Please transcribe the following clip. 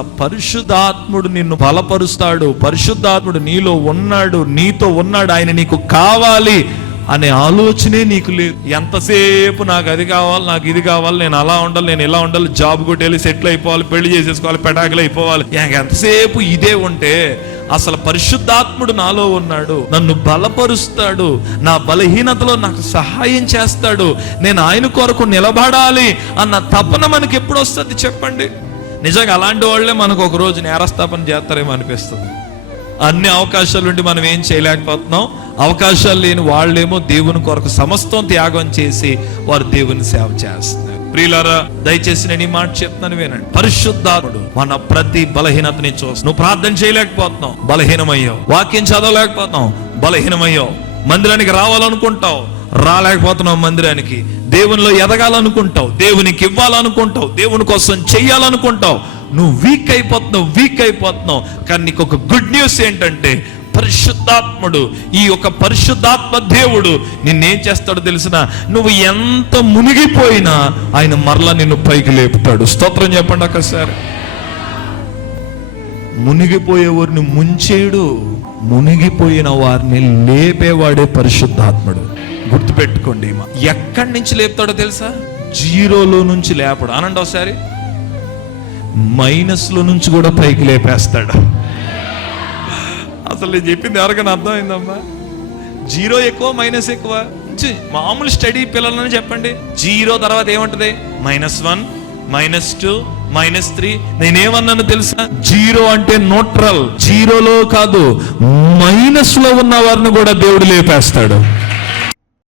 పరిశుద్ధాత్ముడు నిన్ను బలపరుస్తాడు, పరిశుద్ధాత్ముడు నీలో ఉన్నాడు, నీతో ఉన్నాడు, ఆయన నీకు కావాలి అనే ఆలోచనే నీకు లేదు. ఎంతసేపు నాకు అది కావాలి, నాకు ఇది కావాలి, నేను అలా ఉండాలి, నేను ఇలా ఉండాలి, జాబ్ కొట్టేయాలి, సెటిల్ అయిపోవాలి, పెళ్లి చేసేసుకోవాలి, పెటాకులు అయిపోవాలి, ఎంతసేపు ఇదే ఉంటే అసలు పరిశుద్ధాత్ముడు నాలో ఉన్నాడు, నన్ను బలపరుస్తాడు, నా బలహీనతలో నాకు సహాయం చేస్తాడు, నేను ఆయన కొరకు నిలబడాలి అన్న తపన మనకి ఎప్పుడు వస్తుంది చెప్పండి? నిజంగా అలాంటి వాళ్ళే మనకు ఒక రోజు నేరస్థాపన చేస్తారేమో అనిపిస్తుంది. అన్ని అవకాశాలు ఉండి మనం ఏం చేయలేకపోతున్నాం. అవకాశాలు లేని వాళ్ళేమో దేవుని కొరకు సమస్తం త్యాగం చేసి వారు దేవుని సేవ చేస్తున్నారు. ప్రియులారా, దయచేసి నేను ఈ మాట చెప్తున్నాను వినండి. పరిశుద్ధాత్ముడు మన ప్రతి బలహీనతని చూస్తాడు. నువ్వు ప్రార్థన చేయలేకపోతున్నావు, బలహీనమయ్యావు. వాక్యం చదవలేకపోతున్నావు, బలహీనమయ్యావు. మందిరానికి రావాలనుకుంటావు, రాలేకపోతున్నావు. మందిరానికి దేవునిలో ఎదగాలనుకుంటావు, దేవునికి ఇవ్వాలనుకుంటావు, దేవుని కోసం చెయ్యాలనుకుంటావు. నువ్వు వీక్ అయిపోతున్నావు. కానీ నీకు ఒక గుడ్ న్యూస్ ఏంటంటే, పరిశుద్ధాత్ముడు, ఈ యొక్క పరిశుద్ధాత్మ దేవుడు నిన్నేం చేస్తాడో తెలిసిన? నువ్వు ఎంత మునిగిపోయినా ఆయన మరలా నిన్ను పైకి లేపుతాడు. స్తోత్రం చెప్పండి ఒకసారి. మునిగిపోయేవారిని ముంచేయడు, మునిగిపోయిన వారిని లేపేవాడే పరిశుద్ధాత్ముడు. గుర్తుపెట్టుకోండి. ఎక్కడి నుంచి లేపుతాడో తెలుసా? జీరోలో నుంచి లేపడు. అనండి ఒకసారి. మైనస్ లో నుంచి కూడా పైకి లేపేస్తాడు. అసలు నేను చెప్పింది ఎవరికైనా అర్థమైందమ్మా? జీరో ఎక్కువ, మైనస్ ఎక్కువ? మామూలు స్టడీ పిల్లలని చెప్పండి. జీరో తర్వాత ఏముంటది? -1, -2, -3. నేనేమన్నాను తెలుసా? జీరో అంటే న్యూట్రల్. జీరోలో కాదు, మైనస్ లో ఉన్న వారిని కూడా దేవుడు లేపేస్తాడు.